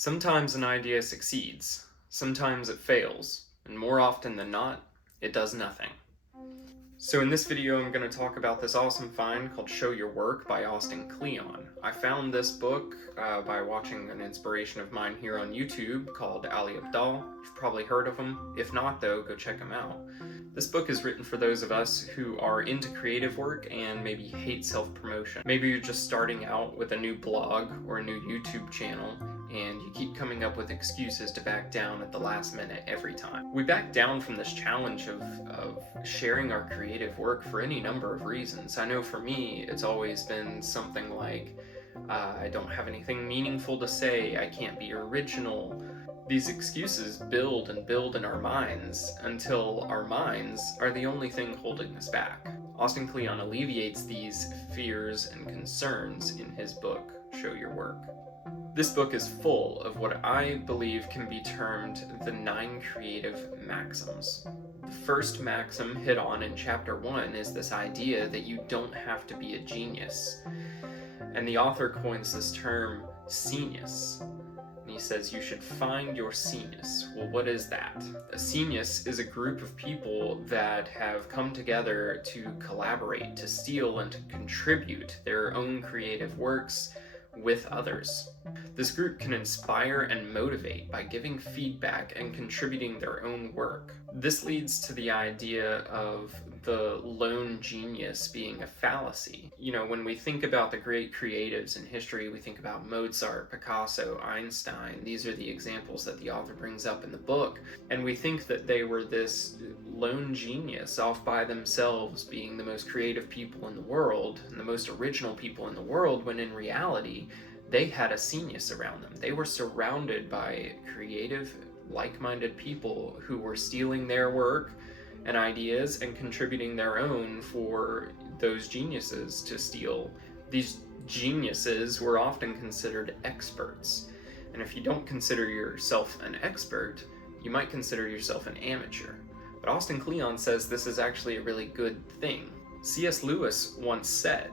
Sometimes an idea succeeds, sometimes it fails, and more often than not, it does nothing. So in this video, I'm going to talk about this awesome find called Show Your Work by Kleon. I found this book by watching an inspiration of mine here on YouTube called Ali Abdal. You've probably heard of him. If not, though, go check him out. This book is written for those of us who are into creative work and maybe hate self-promotion. Maybe you're just starting out with a new blog or a new YouTube channel and you keep coming up with excuses to back down at the last minute every time. We back down from this challenge of sharing our creative work for any number of reasons. I know for me, it's always been something like, I don't have anything meaningful to say, I can't be original. These excuses build and build in our minds until our minds are the only thing holding us back. Kleon alleviates these fears and concerns in his book, Show Your Work. This book is full of what I believe can be termed the 9 creative maxims. The first maxim hit on in chapter 1 is this idea that you don't have to be a genius. And the author coins this term, scenius. And he says you should find your scenius. Well, what is that? A scenius is a group of people that have come together to collaborate, to steal and to contribute their own creative works with others. This group can inspire and motivate by giving feedback and contributing their own work. This leads to the idea of the lone genius being a fallacy. You know, when we think about the great creatives in history, we think about Mozart, Picasso, Einstein. These are the examples that the author brings up in the book. And we think that they were this lone genius off by themselves, being the most creative people in the world and the most original people in the world, when in reality, they had a scenius around them. They were surrounded by creative, like-minded people who were stealing their work and ideas and contributing their own for those geniuses to steal. These geniuses were often considered experts. And if you don't consider yourself an expert, you might consider yourself an amateur. But Kleon says this is actually a really good thing. C.S. Lewis once said,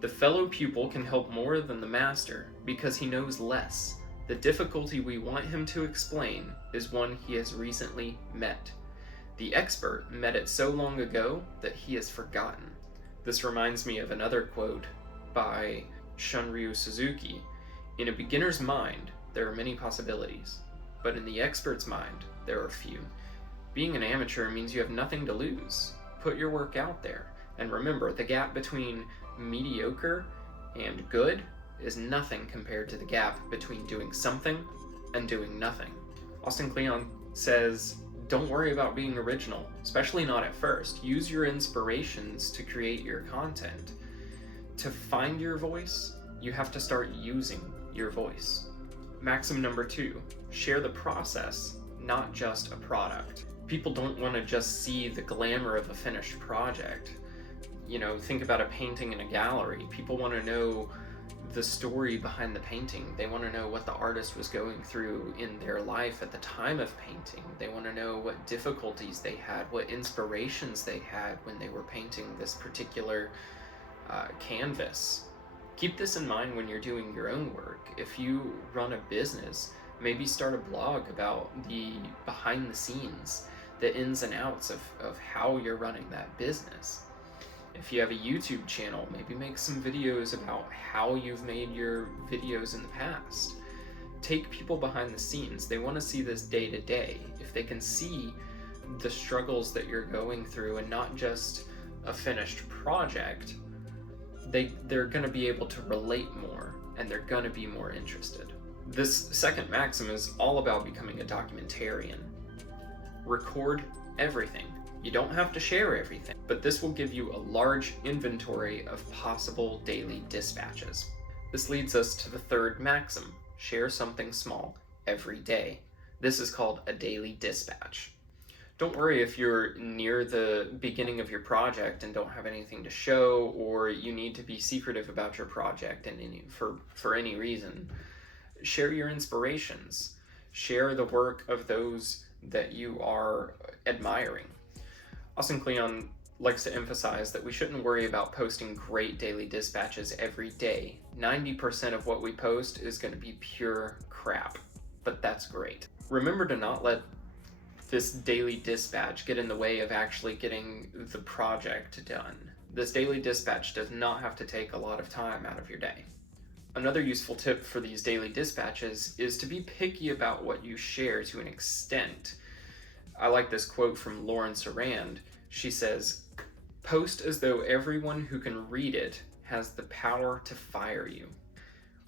"The fellow pupil can help more than the master because he knows less. The difficulty we want him to explain is one he has recently met. The expert met it so long ago that he has forgotten." This reminds me of another quote by Shunryu Suzuki. "In a beginner's mind, there are many possibilities, but in the expert's mind, there are few." Being an amateur means you have nothing to lose. Put your work out there. And remember, the gap between mediocre and good is nothing compared to the gap between doing something and doing nothing. Kleon says, don't worry about being original, especially not at first. Use your inspirations to create your content. To find your voice, you have to start using your voice. Maxim number 2, share the process, not just a product. People don't want to just see the glamour of a finished project. You know, think about a painting in a gallery. People want to know the story behind the painting. They want to know what the artist was going through in their life at the time of painting. They want to know what difficulties they had, what inspirations they had when they were painting this particular canvas. Keep this in mind when you're doing your own work. If you run a business, maybe start a blog about the behind the scenes, the ins and outs of how you're running that business. If you have a YouTube channel, maybe make some videos about how you've made your videos in the past. Take people behind the scenes. They want to see this day to day. If they can see the struggles that you're going through and not just a finished project, they're going to be able to relate more and they're going to be more interested. This second maxim is all about becoming a documentarian. Record everything. You don't have to share everything, but this will give you a large inventory of possible daily dispatches. This leads us to the third maxim, share something small every day. This is called a daily dispatch. Don't worry if you're near the beginning of your project and don't have anything to show, or you need to be secretive about your project and for any reason. Share your inspirations. Share the work of those that you are admiring. Kleon likes to emphasize that we shouldn't worry about posting great daily dispatches every day. 90% of what we post is going to be pure crap, but that's great. Remember to not let this daily dispatch get in the way of actually getting the project done. This daily dispatch does not have to take a lot of time out of your day. Another useful tip for these daily dispatches is to be picky about what you share to an extent. I like this quote from Lauren Sarand. She says, "Post as though everyone who can read it has the power to fire you."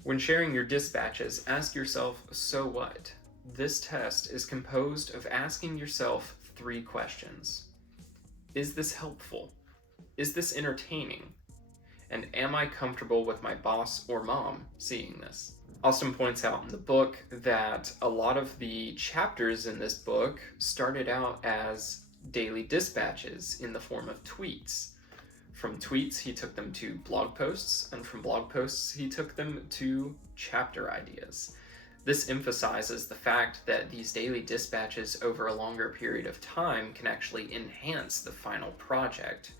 When sharing your dispatches, ask yourself, so what? This test is composed of asking yourself 3 questions. Is this helpful? Is this entertaining? And am I comfortable with my boss or mom seeing this? Austin points out in the book that a lot of the chapters in this book started out as daily dispatches in the form of tweets. From tweets, he took them to blog posts, and from blog posts, he took them to chapter ideas. This emphasizes the fact that these daily dispatches over a longer period of time can actually enhance the final project.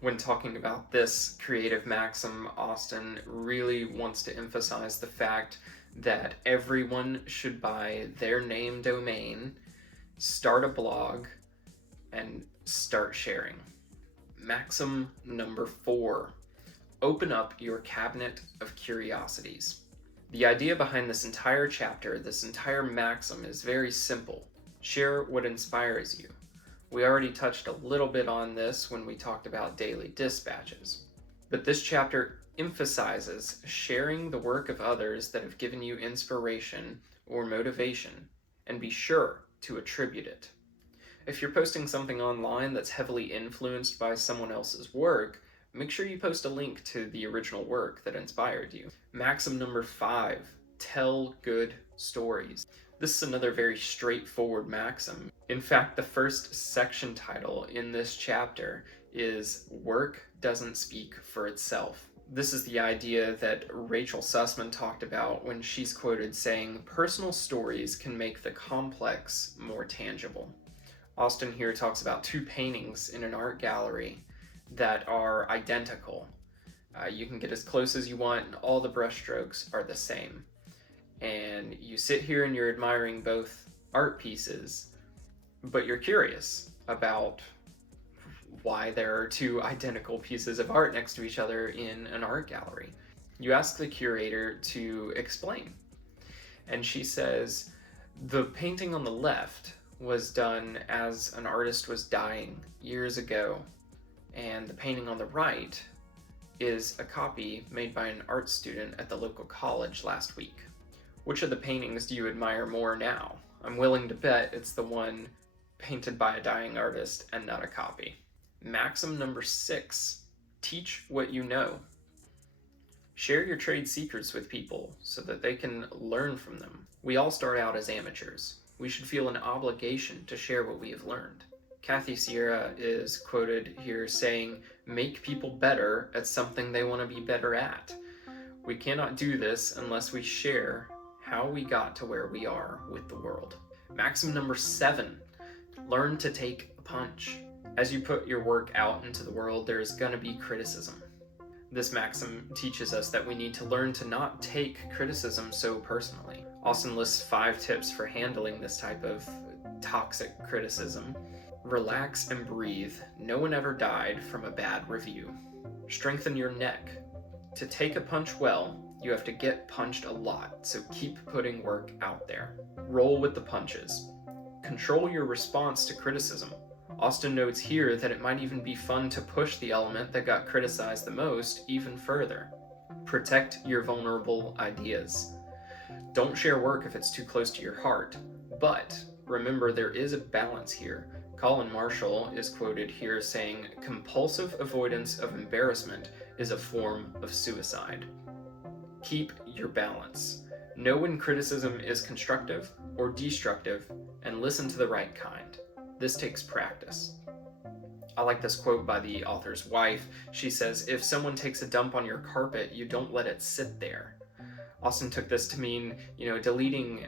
When talking about this creative maxim, Austin really wants to emphasize the fact that everyone should buy their name domain, start a blog, and start sharing. Maxim number 4, open up your cabinet of curiosities. The idea behind this entire chapter, this entire maxim, is very simple. Share what inspires you. We already touched a little bit on this when we talked about daily dispatches. But this chapter emphasizes sharing the work of others that have given you inspiration or motivation, and be sure to attribute it. If you're posting something online that's heavily influenced by someone else's work, make sure you post a link to the original work that inspired you. Maxim number 5, tell good stories. This is another very straightforward maxim. In fact, the first section title in this chapter is Work Doesn't Speak for Itself. This is the idea that Rachel Sussman talked about when she's quoted saying, "Personal stories can make the complex more tangible." Austin here talks about 2 paintings in an art gallery that are identical. You can get as close as you want, and all the brushstrokes are the same. And you sit here and you're admiring both art pieces, but you're curious about why there are 2 identical pieces of art next to each other in an art gallery. You ask the curator to explain, and she says, the painting on the left was done as an artist was dying years ago, and the painting on the right is a copy made by an art student at the local college last week. Which of the paintings do you admire more now? I'm willing to bet it's the one painted by a dying artist and not a copy. Maxim number 6, teach what you know. Share your trade secrets with people so that they can learn from them. We all start out as amateurs. We should feel an obligation to share what we have learned. Kathy Sierra is quoted here saying, "Make people better at something they want to be better at." We cannot do this unless we share how we got to where we are with the world. Maxim number 7, learn to take a punch. As you put your work out into the world, there is going to be criticism. This maxim teaches us that we need to learn to not take criticism so personally. Austin lists 5 tips for handling this type of toxic criticism. Relax and breathe. No one ever died from a bad review. Strengthen your neck. To take a punch well, you have to get punched a lot, so keep putting work out there. Roll with the punches. Control your response to criticism. Austin notes here that it might even be fun to push the element that got criticized the most even further. Protect your vulnerable ideas. Don't share work if it's too close to your heart, but remember there is a balance here. Colin Marshall is quoted here saying, "Compulsive avoidance of embarrassment is a form of suicide." Keep your balance. Know when criticism is constructive or destructive, and listen to the right kind. This takes practice. I like this quote by the author's wife. She says, "If someone takes a dump on your carpet, you don't let it sit there." Austin took this to mean, deleting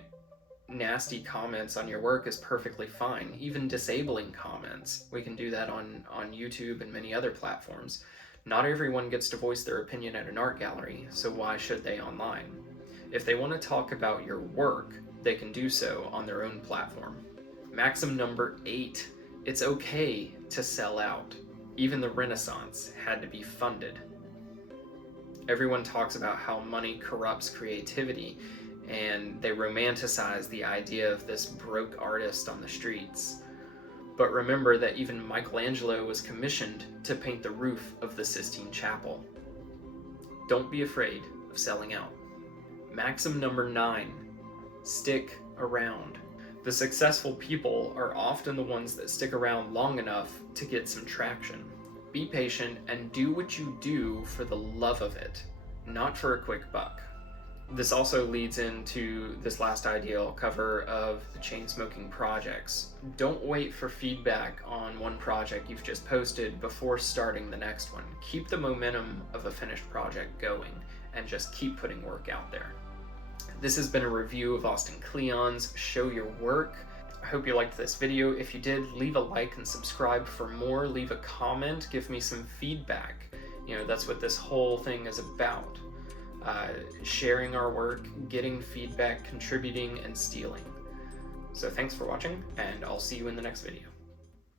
nasty comments on your work is perfectly fine. Even disabling comments. We can do that on YouTube and many other platforms. Not everyone gets to voice their opinion at an art gallery, so why should they online? If they want to talk about your work, they can do so on their own platform. Maxim number 8. It's okay to sell out. Even the Renaissance had to be funded. Everyone talks about how money corrupts creativity, and they romanticize the idea of this broke artist on the streets. But remember that even Michelangelo was commissioned to paint the roof of the Sistine Chapel. Don't be afraid of selling out. Maxim number 9. Stick around. The successful people are often the ones that stick around long enough to get some traction. Be patient and do what you do for the love of it, not for a quick buck. This also leads into this last idea I'll cover of the chain-smoking projects. Don't wait for feedback on one project you've just posted before starting the next one. Keep the momentum of a finished project going and just keep putting work out there. This has been a review of Austin Kleon's Show Your Work. I hope you liked this video. If you did, leave a like and subscribe for more. Leave a comment, give me some feedback. That's what this whole thing is about. Sharing our work, getting feedback, contributing, and stealing. So thanks for watching, and I'll see you in the next video.